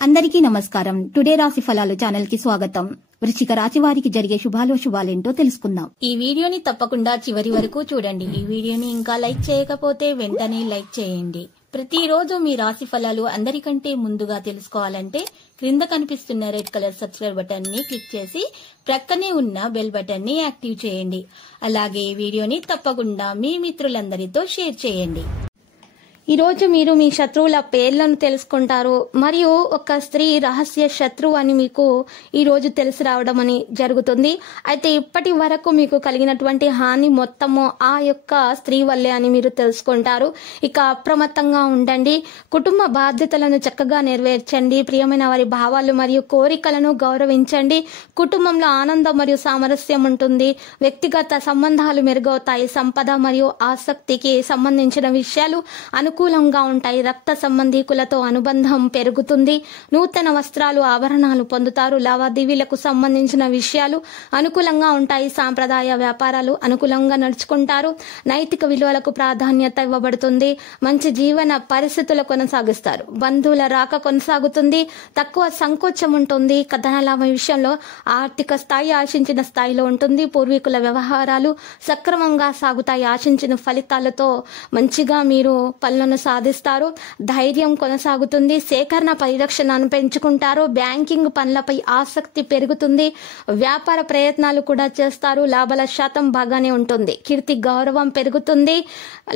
అందరికీ నమస్కారం. టుడే రాశి ఫలాలు ఛానల్ కి స్వాగతం. వృశ్చిక రాశి వారికి జరిగే శుభాలేంటో తెలుసుకుందాం. ఈ వీడియోని తప్పకుండా చివరి వరకు చూడండి. ఈ వీడియోని ఇంకా లైక్ చేయకపోతే వెంటనే లైక్ చేయండి. ప్రతిరోజు మీ రాశి ఫలాలు అందరికంటే ముందుగా తెలుసుకోవాలంటే క్రింద కనిపిస్తున్న రెడ్ కలర్ సబ్స్క్రైబ్ బటన్ ని క్లిక్ చేసి ప్రక్కనే ఉన్న బెల్ బటన్ ని యాక్టివ్ చేయండి. అలాగే ఈ వీడియోని తప్పకుండా మీ మిత్రులందరితో షేర్ చేయండి. ఈ రోజు మీరు మీ శత్రువుల పేర్లను తెలుసుకుంటారు. మరియు ఒక స్త్రీ రహస్య శత్రువు అని మీకు ఈ రోజు తెలిసి రావడం అని జరుగుతుంది. అయితే ఇప్పటి వరకు మీకు కలిగినటువంటి హాని మొత్తము ఆ యొక్క స్త్రీ వల్లే అని మీరు తెలుసుకుంటారు. ఇక అప్రమత్తంగా ఉండండి. కుటుంబ బాధ్యతలను చక్కగా నెరవేర్చండి. ప్రియమైన వారి భావాలు మరియు కోరికలను గౌరవించండి. కుటుంబంలో ఆనందం మరియు సామరస్యం ఉంటుంది. వ్యక్తిగత సంబంధాలు మెరుగవుతాయి. సంపద మరియు ఆసక్తికి సంబంధించిన విషయాలు అనుకూలంగా ఉంటాయి. రక్త సంబంధీకులతో అనుబంధం పెరుగుతుంది. నూతన వస్త్రాలు ఆభరణాలు పొందుతారు. లావాదేవీలకు సంబంధించిన విషయాలు అనుకూలంగా ఉంటాయి. సాంప్రదాయ వ్యాపారాలు అనుకూలంగా నడుచుకుంటారు. నైతిక విలువలకు ప్రాధాన్యత ఇవ్వబడుతుంది. మంచి జీవన పరిస్థితులు కొనసాగిస్తారు. బంధువుల రాక కొనసాగుతుంది. తక్కువ సంకోచం ఉంటుంది. కథన లాభం విషయంలో ఆర్థిక స్థాయి ఆశించిన స్థాయిలో ఉంటుంది. పూర్వీకుల వ్యవహారాలు సక్రమంగా సాగుతాయి. ఆశించిన ఫలితాలతో మంచిగా మీరు పనులను సాధిస్తారు. ధైర్యం కొనసాగుతుంది. సేకరణ పరిరక్షణను పెంచుకుంటారు. బ్యాంకింగ్ పనులపై ఆసక్తి పెరుగుతుంది. వ్యాపార ప్రయత్నాలు కూడా చేస్తారు. లాభాల శాతం బాగానే ఉంటుంది. కీర్తి గౌరవం పెరుగుతుంది.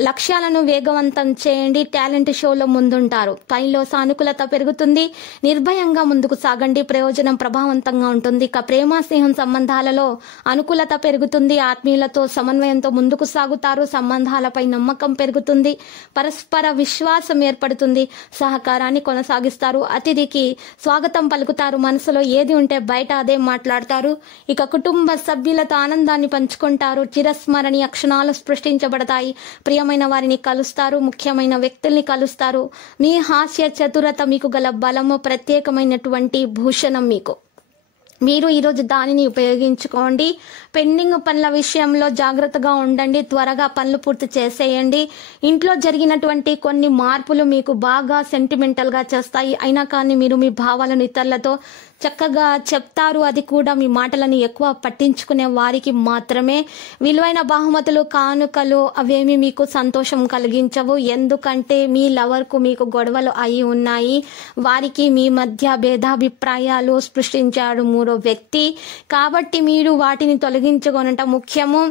లక్ష్యాలను వేగవంతం చేయండి. టాలెంట్ షోలో ముందుంటారు. పనిలో సానుకూలత పెరుగుతుంది. నిర్భయంగా ముందుకు సాగండి. ప్రయోజనం ప్రభావవంతంగా ఉంటుంది. ఇక ప్రేమ స్నేహం సంబంధాలలో అనుకూలత పెరుగుతుంది. ఆత్మీయులతో సమన్వయంతో ముందుకు సాగుతారు. సంబంధాలపై నమ్మకం పెరుగుతుంది. పరస్పర విశ్వాసం ఏర్పడుతుంది. సహకారాన్ని కొనసాగిస్తారు. అతిథికి స్వాగతం పలుకుతారు. మనసులో ఏది ఉంటే బయట అదే మాట్లాడతారు. ఇక కుటుంబ సభ్యులతో ఆనందాన్ని పంచుకుంటారు. చిరస్మరణీయ క్షణాలు సృష్టించబడతాయి. ప్రియమైన వారిని కలుస్తారు. ముఖ్యమైన వ్యక్తుల్ని కలుస్తారు. మీ హాస్య చతురత మీకు గల బలము ప్రత్యేకమైనటువంటి భూషణం. మీరు ఈరోజు దానిని ఉపయోగించుకోండి. పెండింగ్ పనుల విషయంలో జాగ్రత్తగా ఉండండి. త్వరగా పనులు పూర్తి చేసేయండి. ఇంట్లో జరిగినటువంటి కొన్ని మార్పులు మీకు బాగా సెంటిమెంటల్ గా చేస్తాయి. అయినా కానీ మీరు మీ భావాలను ఇతరులతో చక్కగా చెప్తారు. అది కూడా మీ మాటలను ఎక్కువ పట్టించుకునే వారికి మాత్రమే. విలువైన బహుమతులు కానుకలు అవేమి మీకు సంతోషం కలిగించవు. ఎందుకంటే మీ లవర్ కు మీకు గొడవలు అయి ఉన్నాయి. వారికి మీ మధ్య భేదాభిప్రాయాలు సృష్టించాడు మూడో వ్యక్తి. కాబట్టి మీరు వాటిని తొలగించుకోనటం ముఖ్యము.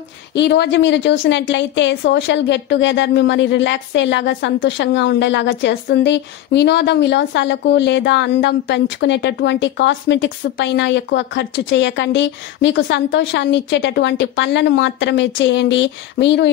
ఈ రోజు మీరు చూసినట్లయితే సోషల్ గెట్ టుగెదర్ మిమ్మల్ని రిలాక్స్ అయ్యేలాగా సంతోషంగా ఉండేలాగా చేస్తుంది. వినోదం విలాసాలకు లేదా అందం పెంచుకునేటటువంటి కాస్మెటిక్స్ పైన ఎక్కువ ఖర్చు చేయకండి. మీకు సంతోషాన్ని ఇచ్చేటటువంటి పనులను మాత్రమే చేయండి. మీరు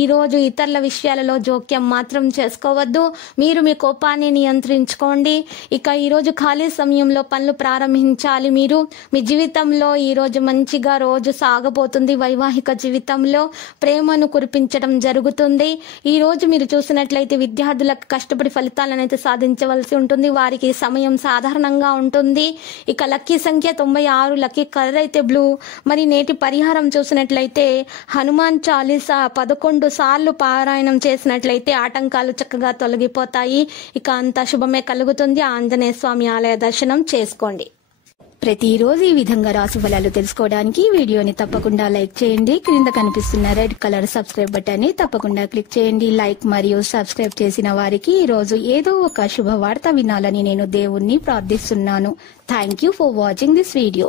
ఈ రోజు ఇతరుల విషయాలలో జోక్యం మాత్రం చేసుకోవద్దు. మీరు మీ కోపాన్ని నియంత్రించుకోండి. ఇక ఈ రోజు ఖాళీ సమయంలో పనులు ప్రారంభించాలి. మీరు మీ జీవితంలో ఈ రోజు మంచిగా రోజు సాగబోతుంది. వైవాహిక జీవితంలో ప్రేమను కురిపించడం జరుగుతుంది. ఈ రోజు మీరు చూసినట్లయితే విద్యార్థులకు కష్టపడి ఫలితాలను అయితే సాధించవలసి ఉంటుంది. వారికి సమయం సాధారణంగా ఉంటుంది. ఇక లక్కీ సంఖ్య 96. లక్కీ కలర్ అయితే బ్లూ. మరి నేటి పరిహారం చూసినట్లయితే హనుమాన్ చాలీసా 11 సార్లు పారాయణం చేసినట్లయితే ఆటంకాలు చక్కగా తొలగిపోతాయి. ఇక అంత శుభమే కలుగుతుంది. ఆంజనేయ స్వామి ఆలయ దర్శనం చేసుకోండి. ప్రతిరోజు ఈ విధంగా రాశి ఫలాలు తెలుసుకోవడానికి వీడియోని తప్పకుండా లైక్ చేయండి. క్రింద కనిపిస్తున్న రెడ్ కలర్ సబ్స్క్రైబ్ బటన్ ని తప్పకుండా క్లిక్ చేయండి. లైక్ మరియు సబ్స్క్రైబ్ చేసిన వారికి ఈ రోజు ఏదో ఒక శుభవార్త వినాలని నేను దేవుణ్ణి ప్రార్థిస్తున్నాను. Thank you for watching this video.